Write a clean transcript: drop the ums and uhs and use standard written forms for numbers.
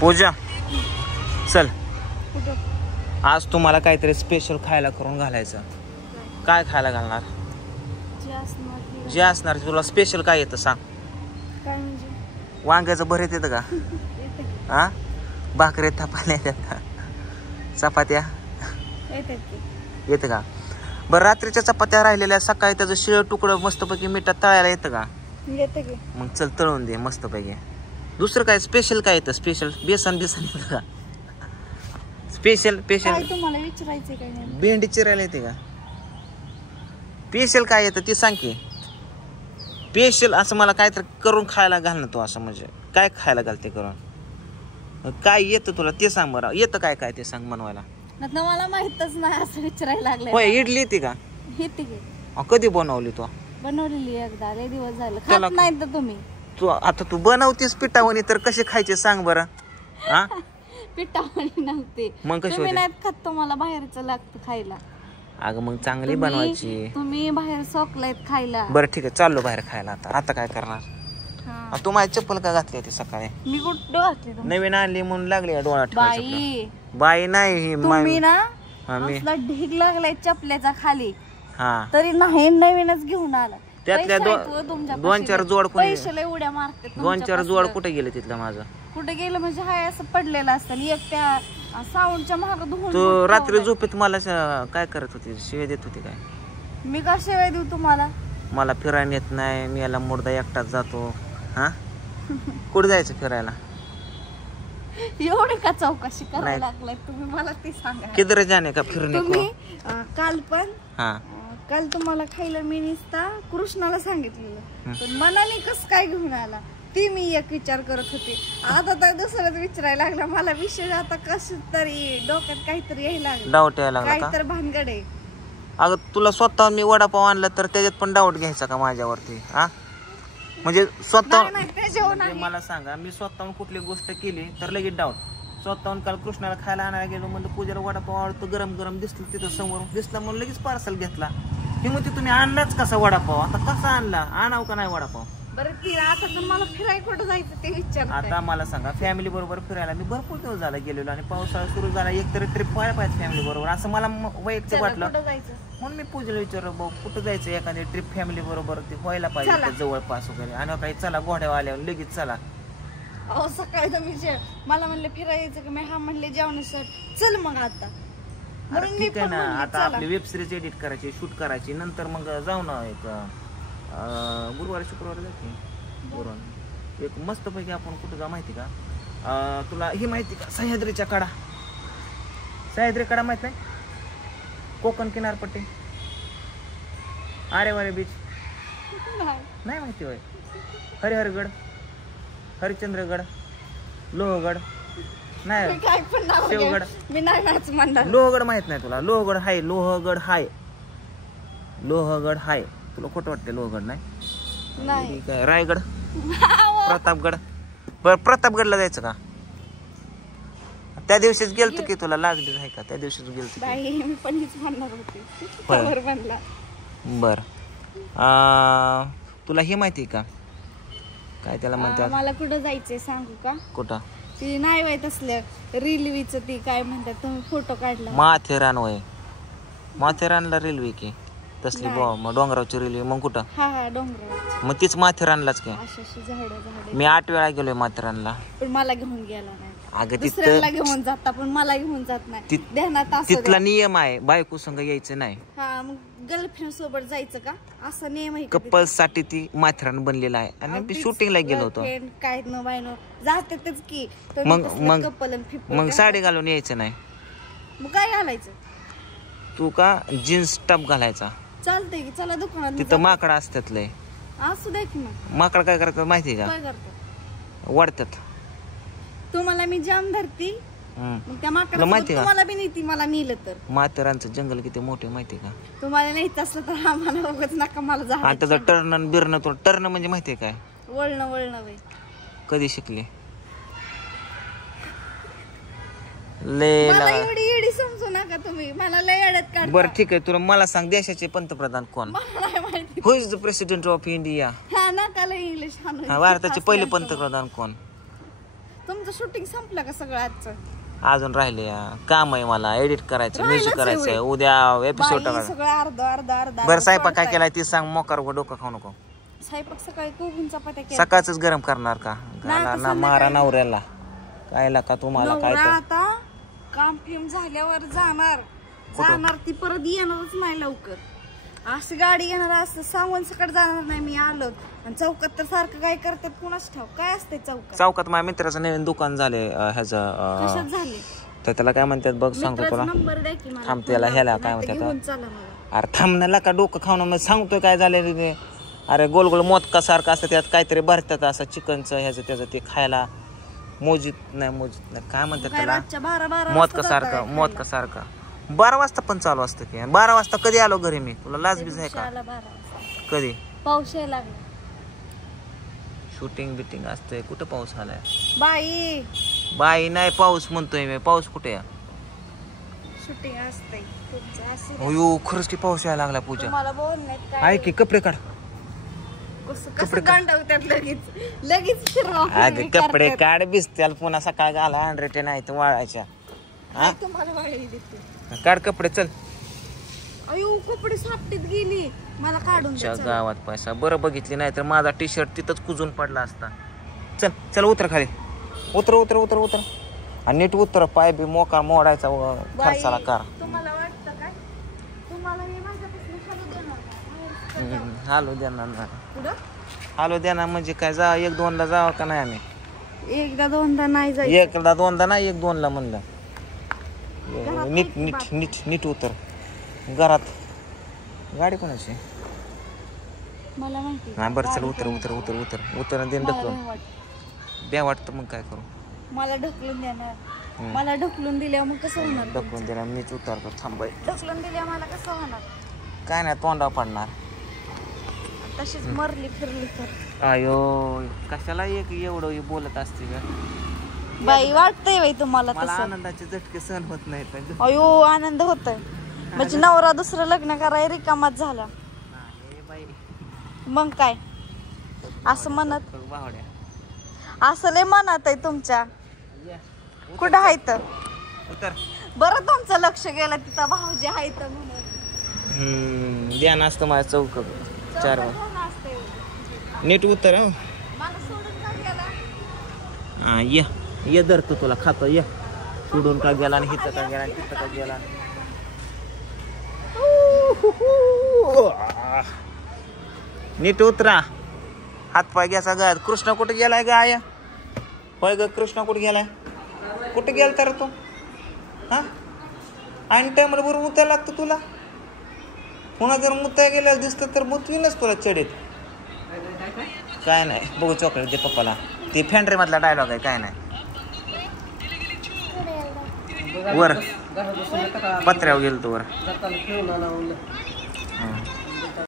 पूजा चल आज तुम्हाला काहीतरी स्पेशल खायला करून घालायचं. काय खायला घालणार? जे असणार तुला स्पेशल काय येतं सांग. वांग्याचं भरीत येतं का? हा भाकरी थापायला येतात, चपात्या येतं का? बरं रात्रीच्या चपात्या राहिलेल्या सकाळी त्याचं शिळ तुकडं मस्तपैकी मिठात तळायला येतं का? मग चल तळून दे मस्तपैकी. दुसरं काय स्पेशल काय येतं? स्पेशल बेसन बेसन येतं का? स्पेशल स्पेशल तुम्हाला विचारायचं काय? भेंडी चिरायला येते का? स्पेशल काय येतं ते सांग की. स्पेशल असं मला काहीतरी करून खायला घाल ना तू. असं म्हणजे काय खायला घालते करून? काय येतं तुला ते सांग बरं. येतं काय काय ते सांग बनवायला. मला माहितच नाही असं विचारायला लागलं. होय इडली येते का? येते की. कधी बनवली तू? बनवलेली एकदा, लय दिवस झालं खात नाही तर तुम्ही. तू आता तू बनवतेस पिठावणी तर कसे खायचे सांग बरं. हा पिठावणी नव्हते मग कशी तुम्ही नाहीत खात, तुम्हाला बाहेरचं लागतं खायला. अगं मग चांगली बनवायची. तुम्ही बाहेर सोकलायत खायला. बरं ठीक आहे चाललो बाहेर खायला. आता आता काय करणार? तू माझी चप्पल का घातली होती सकाळी? मी कुठं घातली? नवीन आणली म्हणून लागली डोळ्यात. बाई बाई नाही तुम्ही ना असला ढीग लागलाय चपल्याचा खाली. हा तरी नाही नवीनच घेऊन आला. त्यातल्या दोन चार जोड पैसे लय उड्या मारते. 2-4 जोड कुठे गेले तिथलं माझं? कुठे गेलं म्हणजे हाय असं पडलेलं असतं. एक त्या साऊंडच्या महाग धुवून. तू रात्री झोपेत मला काय करत होती? शिव्या देत होती काय? मी का शिवाय देऊ तुम्हाला? मला फिरायला येत नाही, मी याला मुर्दा एकटाच जातो. हा कुठे जायचं फिरायला? एवढे का चौकशी करायला लागलाय तुम्ही? मला ते सांगा. किधर जाणे का फिरणे? तुम्ही काल पण हा काल तुम्हाला खायला मी निसता कृष्णाला सांगितलेलं, पण मनाने कस काय घेऊन आला ती मी एक विचार करत होते. आता तर दुसराच विचारायला लागला मला विषय. आता कस तरी डोक्यात काहीतरी यायला लागलं, डाऊट यायला लागला काहीतरी भानगड आहे. अगं तुला स्वतः मी वडापाव आणला तर त्याच्यात पण डाऊट घ्यायचा का माझ्यावरती? हा म्हणजे स्वतः मला सांगा, मी स्वतःहून कुठली गोष्ट केली तर लगेच डाऊट. स्वतःहून काल कृष्णाला खायला आणायला गेलो म्हणलं पूजेला वडापाव आवडतो, गरम गरम दिसलं तिथं समोर दिसला म्हणून लगेच पार्सल घेतला. हे म्हणते तुम्ही आणलाच कसा वडापाव? आता कसा आणला? आणाव का नाही वडापाव? बरं की आता तर मला फिरायला कुठं जायचं ते विचार. आता मला सांगा फॅमिली बरोबर फिरायला मी भरपूर दिवस झाला गेलेलो आणि पावसाळा सुरू झाला, एकतरी ट्रिप व्हायला पाहिजे फॅमिली बरोबर असं मला वैयक्तिक वाटलं. म्हणून मी पूजेला विचारलं भाऊ कुठं जायचं एखादी ट्रिप फॅमिली बरोबर ते व्हायला पाहिजे जवळपास वगैरे. आणि काही चला घोड्यावर आल्यावर लगेच चला. अहो सकाळी तर मी मला म्हणले फिरायचं का? मी हा म्हणले जेवण सर चल मग आता. ठीक आहे ना, आता आपली वेब सिरीज एडिट करायची, शूट करायची, नंतर मग जाऊ ना एक गुरुवारी शुक्रवारी जायची. गुरुवार एक मस्त पैकी आपण कुठं जा माहिती का? तुला ही माहिती का सह्याद्रीच्या कडा? सह्याद्री कडा माहित नाही? कोकण किनारपट्टी आरेवारे बीच नाही माहिती होय? हरिहरगड, हरिश्चंद्रगड, लोहगड नाही, शेवगड. लोहगड माहित नाही तुला? लोहगड हाय, लोहगड हाय, लोहगड हाय. तुला खोटं वाटते लोहगड नाही? काय रायगड, प्रतापगड. बर प्रतापगडला जायचं का? त्या दिवशीच गेलतो की, तुला लागली आहे का? त्या दिवशीच गेलतो. बर तुला हे माहिती का काय त्याला म्हणतात? मला कुठं जायचंय सांगू का? कुठं? ती नाही वाईट असल्या रेल्वेचं ती काय म्हणतात तुम्ही फोटो काढला? माथेरान वय. माथेरानला रेल्वे की तसली मग डोंगरावची रेल्वे. मग कुठं? हा डोंगराव. मग तीच माथेरानलाच की. मी 8 वेळा गेलोय माथेरानला, पण मला घेऊन गेला नाही. अगं दुसऱ्याला घेऊन जाता पण मला घेऊन जात नाही. तिथला नियम आहे बायको संग यायचं नाही. हा मग गर्लफ्रेंड सोबत जायचं का असं नियम आहे? कपल साठी ती माथेरान बनलेला आहे. आणि शूटिंगला गेलो होतो. काय न बायनो जातेच की. मग साडी घालून यायचं नाही. मग काय घालायचं? तू का जीन्स टॉप घालायचा. चालतंय की, चला दुकानात. तिथं माकड असतात लय. असू द्या की मग. माकड काय करतात माहिती का? काय करतात? वाढतात. तुम्हाला मी जाम धरती मग त्या माकडाला माहिती का? तुम्हाला बी नीती मला नेलं तर. माथेरानचं जंगल किती मोठे माहिती का? तुम्हाला नाही असलं तर आम्हाला उगाच नका मला जा. आणि त्याचं टर्न बिर्न टर्न म्हणजे माहितीये काय? वळणं बाई. कधी शिकले? लय एवढी समजू नका तुम्ही, मला लय अडत काढ. बरं ठीक आहे, तुला मला सांग देशाचे पंतप्रधान कोण? Who is the president of India? हा नका लय इंग्लिश. भारताचे पहिले पंतप्रधान कोण? तुमचं शूटिंग संपलं का सगळं आजचं? अजून राहिले काम आहे मला, एडिट करायचं, म्युझिक करायचं, उद्या एपिसोड सगळं अर्धा बरं स्वयंपाक काय केलाय ती सांग, मोकार डोकं खाऊ नको. स्वयंपाक सकाळी कोबून चपात्या केल्या. सकाळच गरम करणार का? ना मारा नवऱ्याला काय का तुम्हाला काय तर. आता काम फिम झाल्यावर जाणार ती परत येणारच नाही लवकर. अशी गाडी येणार असं सांगून सकट जाणार नाही मी आलो. आणि चौकात तर सारखं काय करतात कुणाच ठाव काय असते चौकात माझ्या मित्राचं नवीन दुकान झाले ह्याचं. कशात झाले तर त्याला काय म्हणतात बघ, सांगतो तुला. नंबर द्या की मला. थांब त्याला ह्याला काय म्हणतात, चला मला. अरे थांबण्याला का डोकं खाऊन मग सांगतोय काय झालं. अरे गोल गोल मोदका सारखं असतं, त्यात काहीतरी भरतात असं चिकनचं ह्याचं त्याचं, ते खायला मोजीत नाही काय म्हणतात त्याला, मोदका सारखं 12 वाजता पण चालू असतं की. 12 वाजता कधी आलो घरी मी, तुला लाज बीज आहे का? कधी पाऊस यायला लागला, शूटिंग बिटिंग असतंय, कुठं पाऊस आलाय? बाई नाही पाऊस म्हणतोय मी, पाऊस कुठे या? शूटिंग असते. अयो खरंच की पाऊस यायला लागला पूजा. मला बोलण्यात काय ऐक की कपडे काढ. कसं गांडवत्यात लगेच अगं कपडे काढ, भिजत्याल पुन्हा सकाळ घाला अंड्रेटे नाही तर वाळायच्या. तुम्हाला वाळी देते, काढ कपडे चल. अयो कपडे सापटीत गेली, मला काढून द्या. गावात पैसा बरं बघितली नाही तर माझा टी शर्ट तिथंच कुजून पडला असता. चल चल उतर खाली, उतर उतर उतर उतर आणि नीट उतर, पाय बी मोका मोडायचा खर्चाला कार. तुम्हाला वाटतं काय तुम्हाला हे माझ्यापासून हालू देणार ना, पुढं हालू देणार म्हणजे काय, जा 1-2ला जावं का नाही आम्ही? 1-2दा नाही जायचं. 1-2दा नाही 1-2ला म्हणलं. नीट नीट नीट नीट उतर. घरात गाडी कोणाची? मला माहिती नाही. बरं चल उतर उतर उतर उतर उतर देन ढकलून द्या वाटतं. मग काय करू? मला ढकलून देणार. मला ढकलून दिल्यावर मग कसं होणार? ढकलून दिल्या मीच उतारतो. थांबाय. ढकलून दिल्यावर मला कसं होणार? काय नाही तोंडा पडणार. तशीच मरली फिरली तर. अयो कशाला एक एवढं बोलत असते का बाई? वाटतंय बाई तुम्हाला मला तसं? आनंदाचे झटके सहन होत नाहीत. अयो आनंद होतोय म्हणजे नवरा दुसरं लग्न कराय रिकामाच झाला. मग काय असं म्हणत असं लय म्हणत आहे तुमच्या. कुठं आहे तर बरं तुमचं लक्ष गेलं तिथं भाऊजी आहे तर म्हणून. ध्यान असतं माझ्या चौक 4 नीट उतर. हा ये धरतो तुला खातो. ये सोडून का गेला आणि हिथं का गेला तिथं का गेला. नीट उतरा. हातपाय घ्यायचा ग. कृष्ण कुठे गेलाय ग? आया होय ग, कृष्ण कुठे गेलाय? कुठे गेला तर तो? हा ऐन टायमाला बरोबर मुतायला लागतं तुला. पुन्हा जर मुताय गेल्या दिसतं तर मुतवीनच तुला चढीत. काय नाही बघू चॉकलेट दे पप्पाला. ते फॅन्ड्री मधला डायलॉग आहे. काय नाही वर पत्र्यावर गेलो तो वर.